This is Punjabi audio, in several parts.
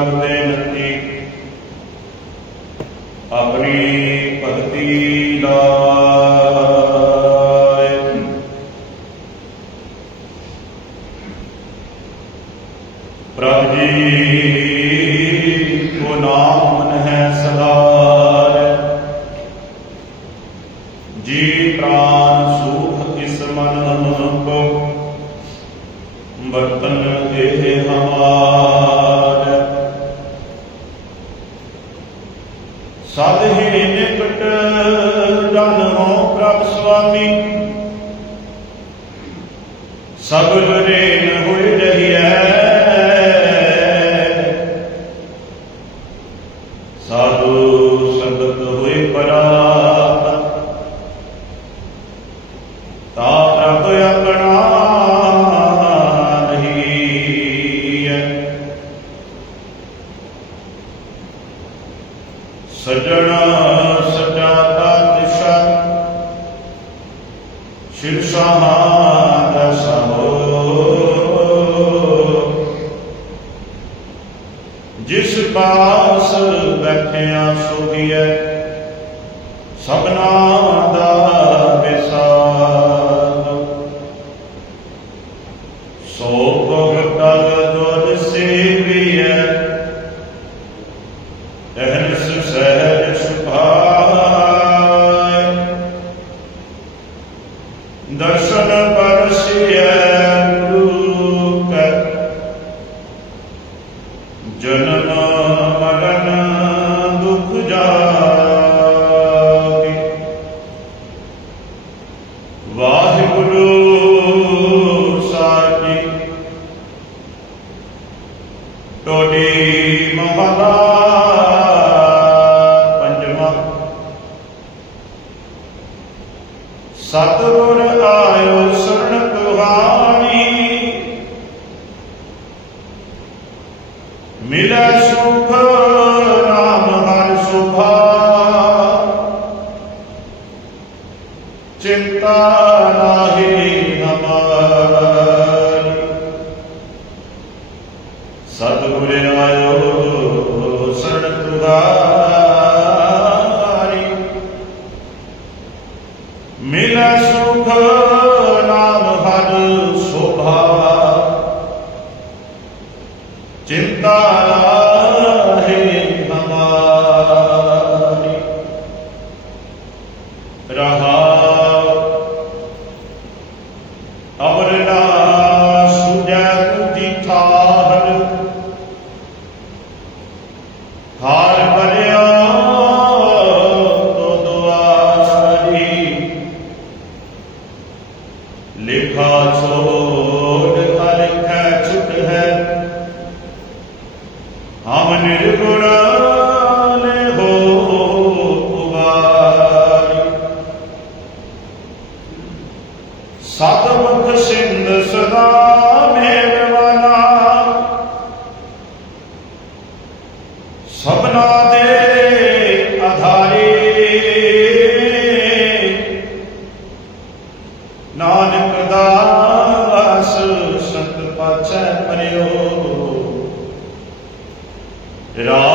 ਕਰਦੇ ਨਹੀਂ ਆਪਣੀ ਭਗਤੀ ਹਿਰੇ ਨੇ ਕਟ ਧਨ ਹੋ ਪ੍ਰਭ ਸਭ ਰੇਨ ਹੋਏ ਰਹੀਐ ਬਾਸ ਬੈਠਿਆ ਸੋਹੀਐ ਸਭਨਾ ਰਮਦਾਸ ਸੰਤ ਪਾਛੈ ਪਰਿਓ ਰਾਮ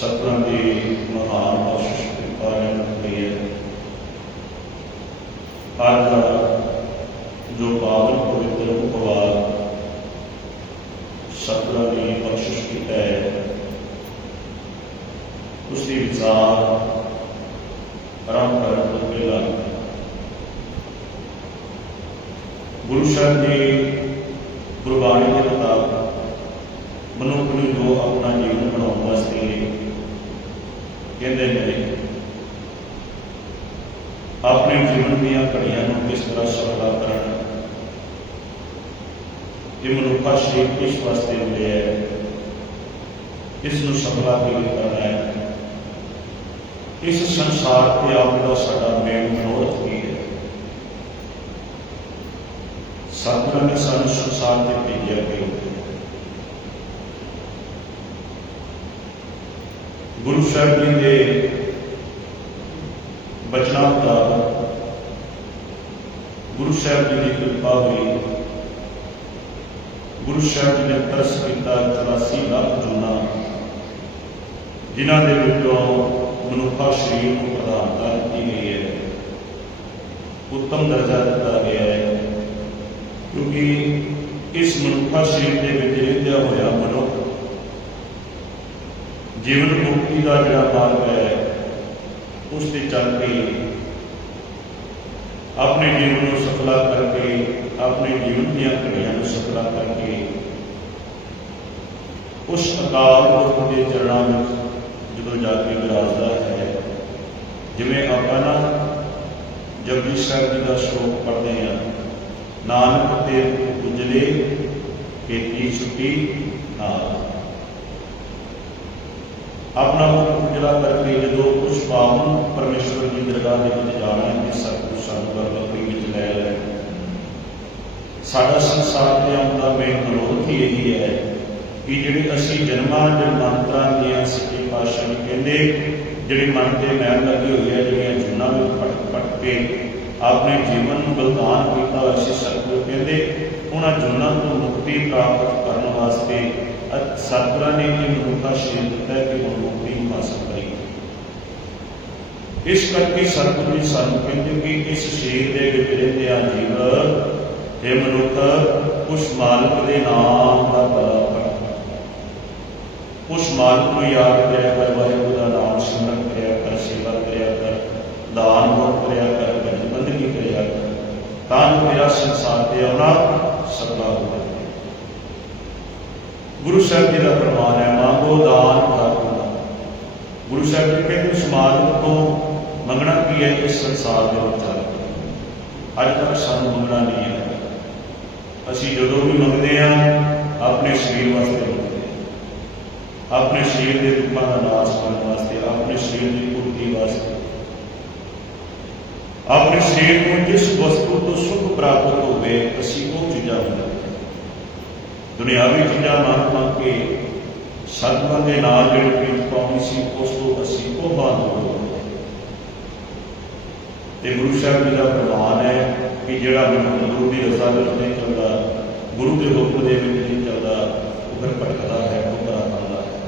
ਸਤਿਗੁਰਾਂ ਦੀ ਮਹਾਨ ਬਖਸ਼ਿਸ਼ ਕਿਰਪਾ ਨਾਲ ਹੈ। ਅੱਜ ਦਾ ਜੋ ਪਾਵਨ ਪਵਿੱਤਰ ਉਪਵਾਸ ਸਤਿਗੁਰਾਂ ਦੀ ਬਖਸ਼ਿਸ਼ ਕੀਤਾ ਹੈ, ਉਸ ਦੀ ਵਿਚਾਰ ਆਰੰਭ ਕਰਨ ਤੋਂ ਪਹਿਲਾਂ ਗੁਰੂ ਸਾਹਿਬ ਜੀ ਗੁਰਬਾਣੀ ਦੇ ਮੁਤਾਬਕ ਮਨੁੱਖ ਨੂੰ ਜੋ ਆਪਣਾ ਜੀਵਨ ਬਣਾਉਣ ਵਾਸਤੇ ਕਹਿੰਦੇ ਨੇ, ਆਪਣੇ ਜੀਵਨ ਦੀਆਂ ਘੜੀਆਂ ਨੂੰ ਕਿਸ ਤਰ੍ਹਾਂ ਸਫਲਾ ਕਰਨ? ਇਹ ਮਨੁੱਖਾ ਸ਼ਰੀਰ ਇਸ ਵਾਸਤੇ ਹੁੰਦੇ ਹੈ ਇਸ ਨੂੰ ਸਫਲਾ ਕਿਵੇਂ ਕਰਨਾ ਹੈ? ਇਸ ਸੰਸਾਰ ਤੇ ਆਉਣ ਦਾ ਸਾਡਾ ਮੇਨ ਮਨੋਰਥ ਕੀ ਹੈ? ਸਤਿਗੁਰਾਂ ਨੇ ਸਾਨੂੰ ਸੰਸਾਰ ਤੇ ਭੇਜਿਆ ਕਿ ਗੁਰੂ ਸਾਹਿਬ ਜੀ ਦੇ ਬਚਨਾਂ ਦਾ ਗੁਰੂ ਸਾਹਿਬ ਜੀ ਦੀ ਕਿਰਪਾ ਹੋਈ। ਗੁਰੂ ਸਾਹਿਬ ਜੀ ਨੇ ਤਰਸ ਕੀਤਾ 84 ਲੱਖ ਜੁਨਾ ਜਿਨ੍ਹਾਂ ਦੇ ਵਿੱਚੋਂ ਮਨੁੱਖਾ ਸਰੀਰ ਨੂੰ ਪ੍ਰਧਾਨਤਾ ਦਿੱਤੀ ਗਈ ਹੈ। ਉੱਤਮ ਦਰਜਾ ਦਿੱਤਾ ਗਿਆ ਹੈ, ਕਿਉਂਕਿ ਇਸ ਮਨੁੱਖਾ ਸਰੀਰ ਦੇ ਵਿੱਚ ਰਹਿੰਦਿਆ ਹੋਇਆ ਮਨੁੱਖ ਜੀਵਨ ਮੁਕਤੀ ਦਾ ਜਿਹੜਾ ਮਾਰਗ ਹੈ, ਉਸ ਤੇ ਚੱਲ ਕੇ ਆਪਣੇ ਜੀਵਨ ਨੂੰ ਸਫਲਾ ਕਰਕੇ, ਆਪਣੇ ਜੀਵਨ ਦੀਆਂ ਘੜੀਆਂ ਨੂੰ ਸਫਲਾ ਕਰਕੇ, ਉਸ ਅਕਾਲ ਪੁਰਖ ਦੇ ਚਰਨਾਂ ਵਿੱਚ ਜਦੋਂ ਜਾ ਕੇ ਵਿਰਾਜਦਾ ਹੈ, ਜਿਵੇਂ ਆਪਾਂ ਨਾ ਜਪਜੀ ਸਾਹਿਬ ਜੀ ਦਾ ਸ਼ਲੋਕ ਪੜ੍ਹਦੇ ਹਾਂ, ਨਾਨਕ ਤੇ ਉਜਲੇ ਖੇਤੀ ਛੁੱਟੀ ਨਾਲ। ਆਪਣਾ ਮੁਖ ਉਜਲਾ ਕਰਕੇ ਜਦੋਂ ਉਸ ਪਾਵਨ ਪਰਮੇਸ਼ਵਰ ਦੀ ਦਰਗਾਹ ਦੇ ਵਿੱਚ ਜਾਣਾ ਹੈ ਕਿ ਸਤਿਗੁਰ ਸਾਨੂੰ ਵਰਲਪਰੀ ਵਿੱਚ ਲੈ ਲੈ। ਸਾਡਾ ਸੰਸਾਰ ਤੇ ਆਉਣ ਦਾ ਮੇਨ ਮਨੋਰਥ ਹੀ ਇਹੀ ਹੈ ਕਿ ਜਿਹੜੇ ਅਸੀਂ ਜਨਮਾਂ ਜਨਮਾਂਤਰਾਂ ਦੀਆਂ ਸੱਚੇ ਪਾਤਸ਼ਾਹ ਨੇ ਕਹਿੰਦੇ, ਜਿਹੜੇ ਮਨ ਤੇ ਮੈਲ ਲੱਗੀ ਹੋਈ ਹੈ ਜਿਹੜੀਆਂ ਜੁਨਾ ਵਿੱਚ ਪਟ ਪਟ ਕੇ ਆਪਣੇ ਜੀਵਨ ਨੂੰ ਬਲਦਾਨ ਕੀਤਾ ਅਸੀਂ ਸਤਿਗੁਰੂ ਕਹਿੰਦੇ, ਉਹਨਾਂ ਜੁਨਾ ਤੋਂ ਮੁਕਤੀ ਪ੍ਰਾਪਤ ਕਰਨ ਵਾਸਤੇ ਸਤਿਗੁਰਾਂ ਨੇ ਇਹ ਮਨੁੱਖਾ ਸ਼ਰੀਰ ਦਿੱਤਾ ਕਿ ਉਹ ਮੁਕਤੀ ਹਾਸਲ ਕਰੀਏ ਇਸ ਕਰਕੇ ਸਤਿਗੁਰੂ ਜੀ ਸਾਨੂੰ ਕਹਿੰਦੇ ਕਿ ਇਸ ਸਰੀਰ ਦੇ ਵਿੱਚ ਰਹਿੰਦੇ ਆ ਜੀਵ ਇਹ ਮਨੁੱਖ, ਉਸ ਮਾਲਕ ਦੇ ਨਾਮ ਦਾ ਭਲਾ ਕਰ ਉਸ ਮਾਲਕ ਨੂੰ ਯਾਦ ਕਰਿਆ ਕਰ, ਵਾਹਿਗੁਰੂ ਦਾ ਨਾਮ ਸਿਮਰਨ ਕਰਿਆ ਕਰ, ਸੇਵਾ ਕਰਿਆ ਕਰ, ਦਾਨ ਮੁਖ ਕਰਿਆ ਕਰ ਭਜਨ ਬੰਦਗੀ ਕਰਿਆ ਕਰ। ਤਾਂ ਮੇਰਾ ਸੰਸਾਰ ਤੇ ਆਉਣਾ ਸਫਲਾ ਹੋਵੇ। ਗੁਰੂ ਸਾਹਿਬ ਜੀ ਦਾ ਪ੍ਰਮਾਨ ਹੈ ਮੰਗੋ ਦਾਨ ਦਾਨ ਗੁਰੂ ਸਾਹਿਬ ਜੀ ਕਹਿੰਦੇ ਉਸ ਤੋਂ ਮੰਗਣਾ ਕੀ ਹੈ? ਇਸ ਸੰਸਾਰ ਦੇ ਵਿੱਚ ਅੱਜ ਤੱਕ ਸਾਨੂੰ ਮੰਗਣਾ ਨਹੀਂ ਹੈ। ਅਸੀਂ ਜਦੋਂ ਵੀ ਮੰਗਦੇ ਹਾਂ, ਆਪਣੇ ਸਰੀਰ ਵਾਸਤੇ ਮੰਗਦੇ ਹਾਂ। ਆਪਣੇ ਸਰੀਰ ਦੇ ਦੁੱਖਾਂ ਦਾ ਨਾਸ਼ ਕਰਨ ਵਾਸਤੇ, ਆਪਣੇ ਸਰੀਰ ਦੀ ਪੂਰਤੀ ਵਾਸਤੇ। ਆਪਣੇ ਸਰੀਰ ਨੂੰ ਜਿਸ ਵਸਤੂ ਤੋਂ ਸੁਖ ਪ੍ਰਾਪਤ ਹੋਵੇ, ਅਸੀਂ ਉਹ ਚੀਜ਼ਾਂ ਮੰਗਦੇ ਦੁਨਿਆਵੀ ਚੀਜ਼ਾਂ ਮੰਗ ਮੰਗ ਕੇ ਸਤਿਗੁਰਾਂ ਦੇ ਨਾਲ ਜਿਹੜੀ ਪ੍ਰੀਤ ਪਾਉਣੀ ਸੀ, ਉਸ ਤੋਂ ਅਸੀਂ ਉਹ ਬੰਦ ਹੋ। ਤੇ ਗੁਰੂ ਸਾਹਿਬ ਜੀ ਦਾ ਪ੍ਰਵਾਨ ਹੈ ਕਿ ਜਿਹੜਾ ਮਨੁੱਖ ਗੁਰੂ ਦੀ ਰਜ਼ਾ ਵਿੱਚ ਨਹੀਂ ਚੱਲਦਾ, ਗੁਰੂ ਦੇ ਹੁਕਮ ਦੇ ਵਿੱਚ ਨਹੀਂ ਚੱਲਦਾ, ਉਹ ਫਿਰ ਭਟਕਦਾ ਹੈ, ਉਹ ਬਰਾ ਕਰਦਾ ਹੈ।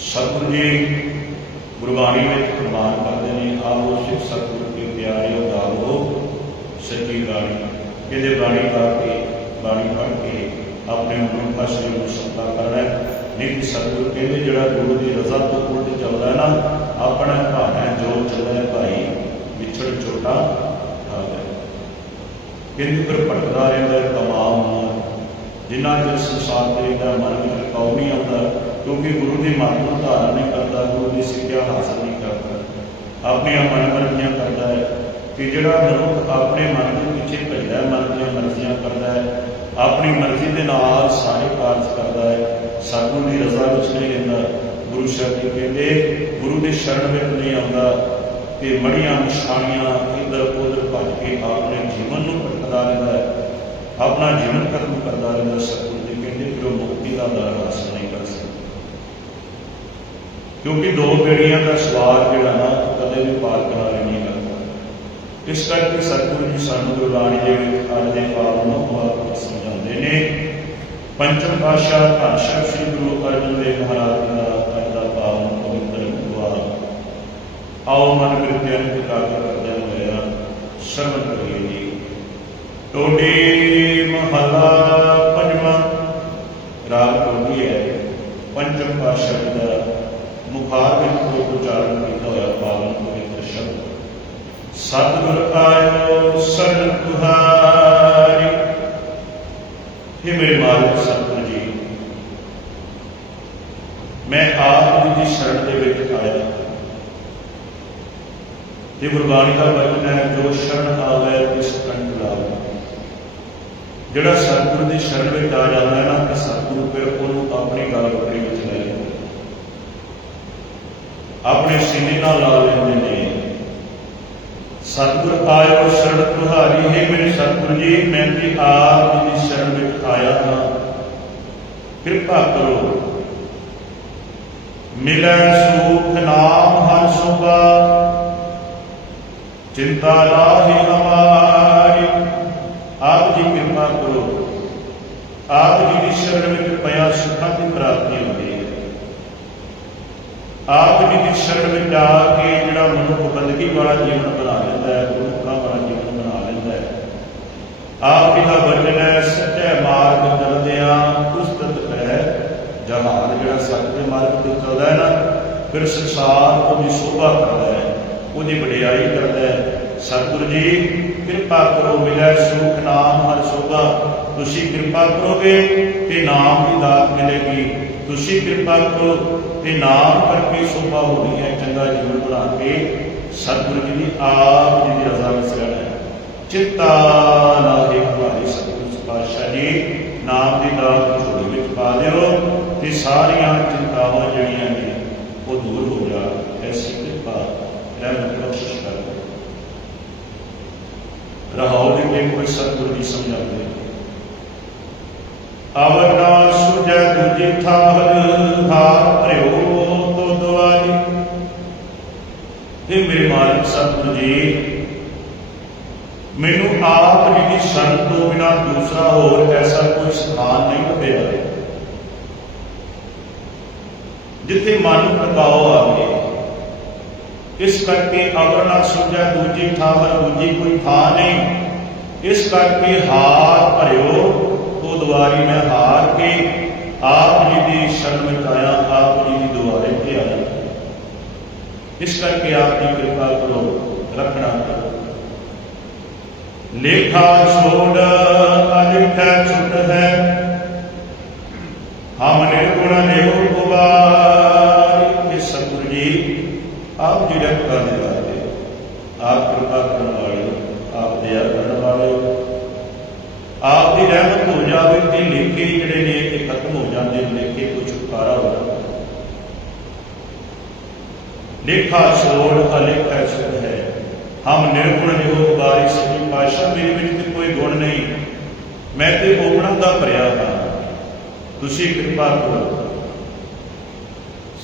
ਸਤਿਗੁਰੂ ਜੀ ਗੁਰਬਾਣੀ ਵਿੱਚ ਪ੍ਰਮਾਣ ਕਰਦੇ ਨੇ ਆਓ ਸਿੱਖ ਸਤਿਗੁਰੂ ਕੇ ਪਿਆਰੇ ਉਦਾਰੋ ਸੱਚੀ ਬਾਣੀ ਇਹਦੇ ਬਾਣੀ ਪੜ੍ਹ ਕੇ, ਬਾਣੀ ਪੜ੍ਹ ਕੇ ਆਪਣੇ ਮਨ ਪਾਸੇ ਨੂੰ ਸੰਤਾ ਕਰਨਾ ਹੈ। ਸਤਿਗੁਰੂ ਕਹਿੰਦੇ ਜਿਹੜਾ ਗੁਰੂ ਦੀ ਰਜ਼ਾ ਤੋਂ ਉਲਟ ਚੱਲਦਾ ਨਾ, ਆਪਣਾ ਭਾਣਾ ਜੋ ਚੱਲੇ ਭਾਈ ਵਿਛੜ ਛੋਟਾ ਆਵੇ ਕਹਿੰਦੇ ਫਿਰ ਭਟਕਦਾ ਰਹਿੰਦਾ ਹੈ ਤਮਾਮ ਜਿਨ੍ਹਾਂ ਚਿਰ ਸੰਸਾਰ ਤੇ ਦਾ ਮਨ ਵਿੱਚ ਨਹੀਂ ਆਉਂਦਾ, ਕਿਉਂਕਿ ਗੁਰੂ ਦੀ ਮਨ ਨੂੰ ਧਾਰਨ ਨਹੀਂ ਕਰਦਾ, ਗੁਰੂ ਦੀ ਸਿੱਖਿਆ ਹਾਸਲ ਨਹੀਂ ਕਰਦਾ। ਆਪਣੀਆਂ ਮਨ ਮਰਜ਼ੀਆਂ ਕਰਦਾ ਹੈ। ਕਿ ਜਿਹੜਾ ਮਨੁੱਖ ਆਪਣੇ ਮਨ ਦੇ ਪਿੱਛੇ ਭੱਜਦਾ ਮਨ ਦੀਆਂ ਮਰਜ਼ੀਆਂ ਕਰਦਾ ਹੈ, ਆਪਣੀ ਮਰਜ਼ੀ ਦੇ ਨਾਲ ਸਾਰੇ ਕਾਰਜ ਕਰਦਾ ਹੈ ਸਤਿਗੁਰੂ ਦੀ ਰਜ਼ਾ ਵਿੱਚ ਨਹੀਂ ਰਹਿੰਦਾ ਗੁਰੂ ਸਾਹਿਬ ਜੀ ਕਹਿੰਦੇ, ਗੁਰੂ ਦੇ ਸ਼ਰਨ ਵਿੱਚ ਨਹੀਂ ਆਉਂਦਾ, ਤੇ ਮੜੀਆਂ ਨਿਸ਼ਾਨੀਆਂ ਇੱਧਰ ਉੱਧਰ ਭੱਜ ਕੇ ਆਪਣੇ ਜੀਵਨ ਨੂੰ ਭਟਕਦਾ ਰਹਿੰਦਾ ਹੈ, ਆਪਣਾ ਜੀਵਨ ਖਤਮ ਕਰਦਾ ਰਹਿੰਦਾ ਸਤਿਗੁਰੂ ਜੀ ਕਹਿੰਦੇ, ਫਿਰ ਉਹ ਮੁਕਤੀ ਦਾ ਦਰ ਹਾਸਲ ਨਹੀਂ ਕਰ ਸਕਦਾ। ਕਿਉਂਕਿ ਦੋ ਬੇੜੀਆਂ ਦਾ ਸਵਾਰ ਜਿਹੜਾ ਨਾ ਉਹ ਕਦੇ ਵੀ ਪਾਰ ਕਰਾ ਨਹੀਂ ਕਰਦਾ ਇਸ ਕਰਕੇ ਸਤਿਗੁਰੂ ਜੀ ਸਾਨੂੰ ਗੁਰਬਾਣੀ ਦੇ ਵਿੱਚ ਅੱਜ ਦੇ ਪਾਵਨ ਨੂੰ ਬਾਤ ਸਮਝਾਉਂਦੇ ਨੇ। ਪੰਚਮ ਪਾਸ਼ਾ ਧੰਨ ਸ਼੍ਰੀ ਗੁਰੂ ਅਰਜਨ ਦੇਵ ਮਹਾਰਾਜ ਦਾ ਅੱਜ ਪਾਵਨ ਪਵਿੱਤਰ ਗੁਰਦੁਆਰਾ ਆਓ ਮਨ ਕਿਰਤਿਆਂ ਨੂੰ ਇਕਾਗਰ ਕਰਦਿਆਂ ਹੋਇਆ ਸਰਵਨ ਕਰੀਏ ਜੀ। ਟੋਡੀ ਮਹਲਾ ਪੰਜਵਾਂ, ਰਾਗ ਟੋਡੀ ਹੈ। ਪੰਚਮ ਪਾਸ਼ਾ ਦਾ ਮੁਖਾਰ ਵਿੱਚ ਉਚਾਰਨ ਕੀਤਾ ਹੋਇਆ ਪਾਵਨ ਪਵਿੱਤਰ ਸ਼ਬਦ। ਸਤਿਗੁਰ ਆਇਓ ਸਰਨ ਤੁਹਾਰੀ हे ਮੇਰੇ ਮਾਲਕ ਸਤਿਗੁਰ ਜੀ ਮੈਂ ਆਪ ਜੀ ਦੀ ਸ਼ਰਨ ਦੇ ਵਿੱਚ ਆਇਆ ਤੇ ਗੁਰਬਾਣੀ ਦਾ ਵਚਨ ਹੈ ਜੋ ਸ਼ਰਨ ਆਵੇ ਤਿਸ ਕੰਠ ਲਾਵੇ ਜਿਹੜਾ ਸਤਿਗੁਰ ਦੀ ਸ਼ਰਨ ਵਿੱਚ ਆ ਜਾਂਦਾ ਹੈ ਨਾ ਤੇ ਸਤਿਗੁਰ ਫਿਰ ਉਹਨੂੰ ਆਪਣੀ ਗੱਲ ਪਕੜੀ ਵਿੱਚ ਲੈ ਲੈਂਦਾ ਆਪਣੇ ਸੀਨੇ ਨਾਲ ਲਾ ਲੈਂਦੇ ਨੇ ਸਤਿਗੁਰ ਆਇਓ ਸ਼ਰਨ ਤੁਹਾਰੀ ਹੈ ਮੇਰੇ ਸਤਿਗੁਰ ਜੀ ਮੈਂ ਤੇ ਆਪ ਜੀ ਦੀ ਸ਼ਰਨ ਵਿੱਚ ਆਇਆ ਹਾਂ ਕਿਰਪਾ ਕਰੋ ਮਿਲੈ ਸੁਖ ਨਾਮ ਹਰ ਸੁਭਾ ਚਿੰਤਾ ਲਾਹੀ ਹਮਾਰੀ ਆਪ ਜੀ ਕਿਰਪਾ ਕਰੋ ਆਪ ਜੀ ਦੀ ਸ਼ਰਨ ਵਿੱਚ ਪਿਆ ਸੁਖਾਂ ਦੀ ਪ੍ਰਾਪਤੀ ਹੁੰਦੀ ਹੈ ਆਪ ਜੀ ਦੀ ਸ਼ਰਨ ਵਿੱਚ ਆ ਕੇ ਜਿਹੜਾ ਮਨੁੱਖ ਬੰਦਗੀ ਵਾਲਾ ਜੀਵਨ ਬਣਾ ਲੈਂਦਾ ਹੈ ਗੁਰਮੁਖਾਂ ਵਾਲਾ ਜੀਵਨ ਬਣਾ ਲੈਂਦਾ ਹੈ। ਆਪ ਜੀ ਦਾ ਵਚਨ ਹੈ, ਸੱਚੇ ਮਾਰਗ ਚੱਲਦਿਆਂ ਉਸਤਤ ਹੈ ਜਹਾਨ ਜਿਹੜਾ ਸੱਚ ਦੇ ਮਾਰਗ ਤੇ ਚੱਲਦਾ ਹੈ ਨਾ, ਫਿਰ ਸੰਸਾਰ ਉਹਦੀ ਸ਼ੋਭਾ ਕਰਦਾ ਹੈ, ਉਹਦੀ ਵਡਿਆਈ ਕਰਦਾ ਹੈ। ਸਤਿਗੁਰੂ ਜੀ, ਕਿਰਪਾ ਕਰੋ ਮਿਲੈ ਸੁਖ ਨਾਮ ਹਰ ਸੋਭਾ। ਤੁਸੀਂ ਕਿਰਪਾ ਕਰੋਗੇ ਤੇ ਨਾਮ ਦੀ ਦਾਤ ਮਿਲੇਗੀ। ਤੁਸੀਂ ਕਿਰਪਾ ਕਰੋ ਤੇ ਨਾਮ ਕਰਕੇ ਸ਼ੋਭਾ ਹੋਣੀ ਹੈ, ਚੰਗਾ ਜੀਵਨ ਬਣਾ ਕੇ। ਸਤਿਗੁਰੂ ਜੀ ਦੀ ਆਪ ਜੀ ਦੀ ਰਜ਼ਾ ਵਿੱਚ ਰਹਿਣਾ ਹੈ। ਚਿੰਤਾ ਲਾਹੇ ਤੁਹਾਡੀ ਸਤਿਗੁਰੂ ਪਾਤਸ਼ਾਹ ਜੀ, ਨਾਮ ਦੀ ਦਾਤ ਝੋਲੀ ਵਿੱਚ ਪਾ ਦਿਓ ਤੇ ਸਾਰੀਆਂ ਚਿੰਤਾਵਾਂ ਜਿਹੜੀਆਂ ਨੇ, ਉਹ ਦੂਰ ਹੋ ਜਾ। ਐਸੀ ਕਿਰਪਾ, ਰਹਿਮਤ ਬਖਸ਼ਿਸ਼ ਕਰ ਰਹਾਉ ਦੇ ਕੋਈ ਸਤਿਗੁਰੂ ਜੀ ਸਮਝਾਉਂਦੇ ਅਵਰ ਨਾ ਸੁਜੈ ਦੂਜੀ ਥਾਹਰ ਹਾਰ ਭਰਿਓ ਤੋ ਦੁਆਰੀ ਇਹ ਮੇਰੇ ਮਾਲਕ ਸਤਿਗੁਰੂ ਜੀ, ਮੈਨੂੰ ਆਪ ਜੀ ਦੀ ਸ਼ਰਨ ਤੋਂ ਬਿਨਾ ਦੂਸਰਾ ਹੋਰ ਐਸਾ ਕੋਈ ਸਥਾਨ ਨਹੀਂ ਲੱਭਿਆ। ਜਿੱਥੇ ਮਨ ਨੂੰ ਟਿਕਾਓ ਆਵੇ, ਇਸ ਕਰਕੇ ਅਵਰ ਨਾ ਸੁਝੈ ਦੂਜੀ ਠਾਹਰ ਦੂਜੀ ਕੋਈ ਥਾਂ ਨਹੀਂ। ਇਸ ਕਰਕੇ ਹਾਰ ਭਰਿਓ ਦੁਆਰੀ ਮੈਂ ਹਾਰ ਕੇ ਆਪ ਜੀ ਦੀ ਸ਼ਰਨ ਵਿੱਚ ਆਇਆ, ਆਪ ਜੀ ਦੀ ਦੁਆਰੇ ਤੇ ਆਇਆ। ਇਸ ਕਰਕੇ ਆਪ ਜੀ ਕਿਰਪਾ ਕਰੋ, ਰੱਖਣਾ ਕਰੋ। ਲੇਖਾ ਛੋੜ ਅਲਿਖੈ ਛੁਟ ਹੈ। ਹਮ ਨਿਰਗੁਣ ਨਿਹੋ ਕੁਬਾਰ ਇਹ ਸਤਿਗੁਰੂ ਜੀ ਆਪ ਜੀ ਰਹਿਮਤ ਕਰਨ ਵਾਲੇ ਆਪ ਕਿਰਪਾ ਕਰਨ ਵਾਲੇ, ਆਪ ਦਇਆ ਕਰਨ ਵਾਲੇ। ਆਪ ਦੀ ਰਹਿਮਤ ਹੋ ਜਾਵੇ ਤੇ ਲੇਖੇ ਜਿਹੜੇ ਨੇ ਇਹ ਖਤਮ ਹੋ ਜਾਂਦੇ ਨੇ, ਲੇਖੇ ਤੋਂ ਛੁਟਕਾਰਾ ਹੋ ਜਾਂਦਾ ਲੇਖਾ ਛੋੜ ਅਲੇਖਾ ਛੁਟ ਹੈ। ਹਮ ਨਿਰਗੁਣ ਨਿਹੋ ਬਾਰੀ ਸੱਚੀ ਪਾਤਸ਼ਾਹ ਮੇਰੇ ਵਿੱਚ ਤੇ ਕੋਈ ਗੁਣ ਨਹੀਂ। ਮੈਂ ਤੇ ਓਗਣਾ ਦਾ ਭਰਿਆ ਹਾਂ। ਤੁਸੀਂ ਕਿਰਪਾ ਕਰੋ।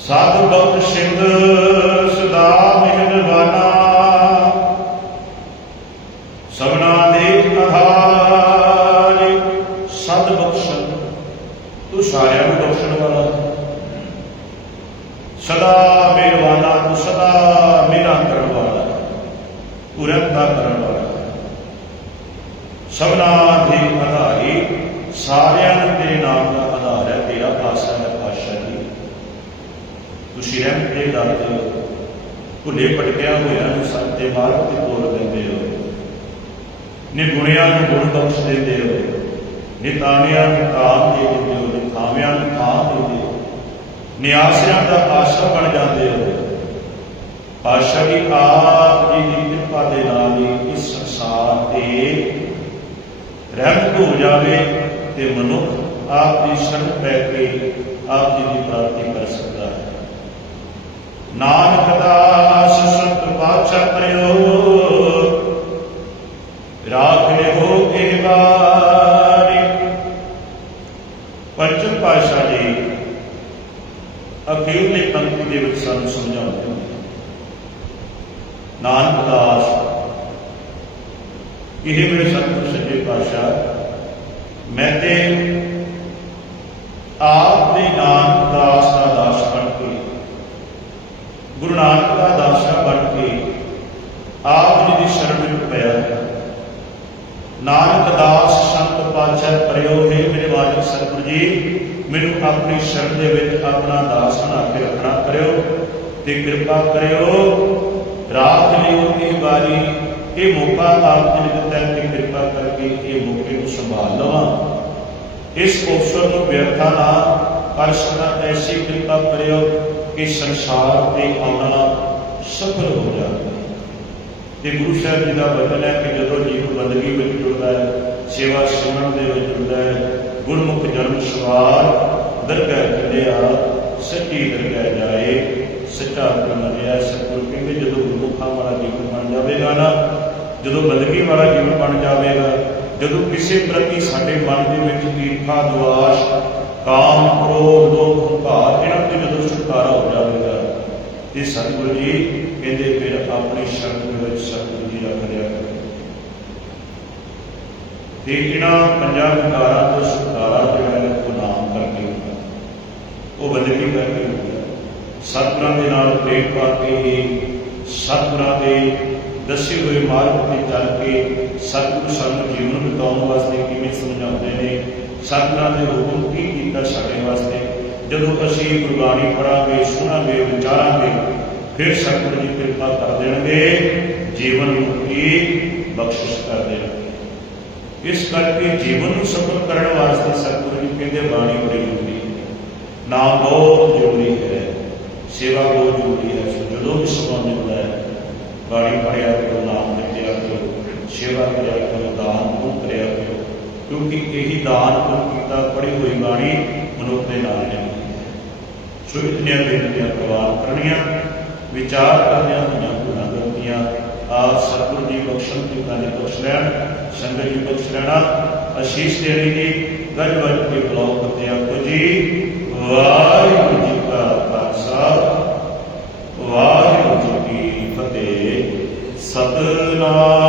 ਸਤ ਬਖਸ਼ ਸਿੰਘ ਸਦਾ ਮਿਹਰਬਾਨਾ ਸਭਨਾ ਦੇ ਆਹਾਰੇ ਸਤ ਬਖਸ਼ਣ, ਤੂੰ ਸਾਰਿਆਂ ਨੂੰ ਬਖਸ਼ਣ ਵਾਲਾ ਹੈ। ਸਦਾ ਮਿਹਰਬਾਨਾ ਤੂੰ ਸਦਾ ਮੇਰਾ ਕਰਨ ਵਾਲਾ ਹੈ। ਤੂੰ ਰਹਿਮਤਾ ਕਰਨ ਵਾਲਾ ਹੈ। ਸਭਨਾ ਦੇ ਆਧਾਰੀ ਸਾਰਿਆਂ ਨੂੰ ਤੇਰੇ ਨਾਮ ਦਾ ਆਧਾਰ ਹੈ, ਤੇਰਾ ਪਾਸਾ ਹੈ, ਪਾਸ਼ਾ ਜੀ ਤੁਸੀਂ ਰਹਿਮਤ ਦੇ ਦਰ ਤੇ ਭੁੱਲੇ ਭਟਕਿਆ ਹੋਇਆ ਨੂੰ ਸੱਚ ਦੇ ਮਾਰਗ ਤੇ ਤੋਰ ਦਿੰਦੇ ਹੋ ਨਿਗੁਣਿਆਂ ਨੂੰ ਗੁਣ ਬਖਸ਼ ਦਿੰਦੇ ਹੋ ਨਿਤਾਣਿਆਂ ਨੂੰ ਦੇ ਦਿੰਦੇ ਹੋ ਨਿਥਾਵਿਆਂ ਨੂੰ ਦਿੰਦੇ ਹੋ ਨਿਆਸਿਆਂ ਦਾ ਆਸ਼ਾ ਬਣ ਜਾਂਦੇ ਹੋ। ਪਾਸ਼ਾ ਜੀ, ਆਪ ਜੀ ਦੀ ਕਿਰਪਾ ਦੇ ਨਾਲ ਹੀ ਇਸ ਸੰਸਾਰ ਤੇ ਰਹਿਮਤ ਹੋ ਜਾਵੇ ਤੇ ਮਨੁੱਖ ਆਪ ਦੀ ਸ਼ਰਨ ਪੈ ਕੇ ਆਪ ਜੀ ਦੀ ਪ੍ਰਾਪਤੀ ਕਰ ਸਕਦਾ ਹੈ। ਨਾਨਕ ਦਾਸ ਸੰਤ ਪਾਤਸ਼ਾਹ ਪਰਿਓ ਰਾਖ ਲਿਓ ਇਹ ਵਾਰ ਅਖੀਰਲੇ ਪੰਕਤੀ ਦੇ ਵਿੱਚ ਸਾਨੂੰ ਸਮਝਾਉਂਦੇ ਨੇ ਨਾਨਕ ਦਾਸ, ਇਹ ਮੇਰੇ ਸਤਿਗੁਰ ਸੱਚੇ ਪਾਤਸ਼ਾਹ, ਮੈਂ ਤੇ ਆਪ ਦੇ ਨਾਨਕ ਦਾਸ ਦਾ ਦਾਸ ਬਣ ਕੇ, ਗੁਰੂ ਨਾਨਕ ਦਾ ਦਾਸਾ ਬਣ ਕੇ ਆਪ ਜੀ ਦੀ ਸ਼ਰਨ ਵਿੱਚ ਪਿਆ ਨਾਨਕ ਦਾਸ ਸੰਤ ਪਾਤਸ਼ਾਹ ਪਰਿਓ ਹੈ ਮੇਰੇ ਵਾਜਬ ਸਤਿਗੁਰ ਜੀ ਮੈਨੂੰ ਆਪਣੀ ਸ਼ਰਨ ਦੇ ਵਿੱਚ ਆਪਣਾ ਦਾਸ ਬਣਾ ਕੇ ਰੱਖਣਾ ਕਰਿਓ ਤੇ ਕਿਰਪਾ ਕਰਿਓ। ਰਾਤ ਲਿਓ ਇਹ ਵਾਰੀ, ਇਹ ਮੌਕਾ ਆਪ ਨੇ ਦਿੱਤਾ ਹੈ ਕਿਰਪਾ ਕਰਕੇ ਇਹ ਮੌਕੇ ਨੂੰ ਸੰਭਾਲ ਲਵਾਂ। ਇਸ ਅਵਸਰ ਨੂੰ ਵਿਅਰਥਾ ਨਾ, ਪਰ ਸਦਾ ਐਸੀ ਕਿਰਪਾ ਕਰਿਓ ਕਿ ਸੰਸਾਰ ਤੇ ਆਉਣਾ ਸਫਲ ਹੋ ਜਾਵੇ। ਤੇ ਗੁਰੂ ਸਾਹਿਬ ਜੀ ਦਾ ਵਚਨ ਹੈ ਕਿ ਜਦੋਂ ਜੀਵ ਬੰਦਗੀ ਵਿੱਚ ਜੁੜਦਾ ਹੈ, ਸੇਵਾ ਸਿਮਰਨ ਦੇ ਵਿੱਚ ਜੁੜਦਾ ਹੈ ਗੁਰਮੁਖ ਜਨਮ ਸਵਾਰ, ਦਰਗਾਹ ਚੱਲਿਆ ਸੱਚੀ ਦਰਗਾਹ ਜਾਏ, ਸੱਚਾ ਪ੍ਰੇਮ ਰਿਆ ਸਤਿਗੁਰ ਕਹਿੰਦੇ ਜਦੋਂ ਗੁਰਮੁਖਾਂ ਵਾਲਾ ਜੀਵਨ ਬਣ ਜਾਵੇਗਾ ਨਾ, ਜਦੋਂ ਬੰਦਗੀ ਵਾਲਾ ਜੀਵਨ ਬਣ ਜਾਵੇਗਾ, ਜਦੋਂ ਕਿਸੇ ਪ੍ਰਤੀ ਸਾਡੇ ਮਨ ਦੇ ਵਿੱਚ ਈਰਖਾ, ਦੁਆਸ਼, ਕਾਮ, ਕ੍ਰੋਧ ਲੋਭ ਹੰਕਾਰ, ਇਹਨਾਂ ਤੋਂ ਜਦੋਂ ਛੁਟਕਾਰਾ ਹੋ ਜਾਵੇਗਾ, ਤੇ ਸਤਿਗੁਰੂ ਜੀ ਕਹਿੰਦੇ ਫਿਰ ਆਪਣੀ ਸ਼ਰਨ ਵਿੱਚ ਸਤਿਗੁਰੂ ਜੀ ਰੱਖ ਲਿਆ ਕਰੋ ਤੇ ਇਹਨਾਂ ਪੰਜਾਂ ਵਿਕਾਰਾਂ ਤੋਂ ਛੁਟਕਾਰਾ ਜਿਹੜਾ ਹੈ ਉਹ ਨਾਮ ਕਰਕੇ ਹੁੰਦਾ। ਉਹ ਬੰਦਗੀ ਕਰਕੇ ਹੁੰਦਾ? ਸਤਿਗੁਰਾਂ ਦੇ ਨਾਲ ਪ੍ਰੇਮ ਪਾ ਕੇ ਹੀ ਸਤਿਗੁਰਾਂ ਦੇ ਦੱਸੇ ਹੋਏ ਮਾਰਗ ਤੇ ਚੱਲ ਕੇ ਸਤਿਗੁਰੂ ਸਾਨੂੰ ਜੀਵਨ ਬਿਤਾਉਣ ਵਾਸਤੇ ਕਿਵੇਂ ਸਮਝਾਉਂਦੇ ਨੇ, ਸਤਿਗੁਰਾਂ ਦੇ ਹੁਕਮ ਕੀ ਕੀਤਾ ਸਾਡੇ ਵਾਸਤੇ? ਜਦੋਂ ਅਸੀਂ ਗੁਰਬਾਣੀ ਪੜਾਂਗੇ ਸੁਣਾਂਗੇ, ਵਿਚਾਰਾਂਗੇ, ਫਿਰ ਸਤਿਗੁਰੂ ਦੀ ਕਿਰਪਾ ਕਰ ਦੇਣਗੇ, ਜੀਵਨ ਨੂੰ ਕੀ ਬਖਸ਼ਿਸ਼ ਕਰ ਦੇਣਗੇ। ਇਸ ਕਰਕੇ ਜੀਵਨ ਨੂੰ ਸਫਲ ਕਰਨ ਵਾਸਤੇ ਸਤਿਗੁਰੂ ਜੀ ਕਹਿੰਦੇ ਬਾਣੀ ਬੜੀ ਜ਼ਰੂਰੀ ਹੈ। ਨਾਮ ਬਹੁਤ ਜ਼ਰੂਰੀ ਹੈ, ਸੇਵਾ ਬਹੁਤ ਜ਼ਰੂਰੀ ਹੈ। ਸੋ ਜਦੋਂ ਵੀ ਸਮਾਂ ਮਿਲਦਾ ਹੈ, ਬਾਣੀ ਪੜਿਆ ਕਰੋ, ਨਾਮ ਲਿਖਿਆ ਕਰੋ, ਸੇਵਾ ਕਰਿਆ ਕਰੋ, ਦਾਨ ਨੂੰ ਕਰਿਆ ਕਰੋ, ਕਿਉਂਕਿ ਇਹੀ ਦਾਨ ਪੁੰਨ ਕੀਤਾ ਪੜੀ ਹੋਈ ਬਾਣੀ ਮਨੁੱਖ ਦੇ ਨਾਲ ਜਾਂਦੀ ਹੈ। ਸੋ ਇਤਨੀਆਂ ਬੇਨਤੀਆਂ ਪ੍ਰਵਾਨ ਕਰਨੀਆਂ, ਵਿਚਾਰ ਕਰਨੀਆਂ ਹੋਈਆਂ ਗੁਣਾਂ ਗਲਤੀਆਂ ਸਤਿਗੁਰੂ ਜੀ ਬਖਸ਼ਣ ਤੇ ਨਾਲੇ ਬਖਸ਼ ਲੈਣ ਸੰਗਤ ਜੀ ਬਖਸ਼ ਲੈਣਾ ਅਸ਼ੀਸ਼ ਦੇਵੀ ਜੀ ਗੱਜ ਵੱਜ ਕੇ ਬੁਲਾਓ ਕਰਤੇ ਆਪੋ ਜੀ ਵਾਹਿਗੁਰੂ ਜੀ ਕਾ ਖਾਲਸਾ ਵਾਹਿਗੁਰੂ ਜੀ ਕੀ ਫਤਿਹ ਸਤਨਾਮ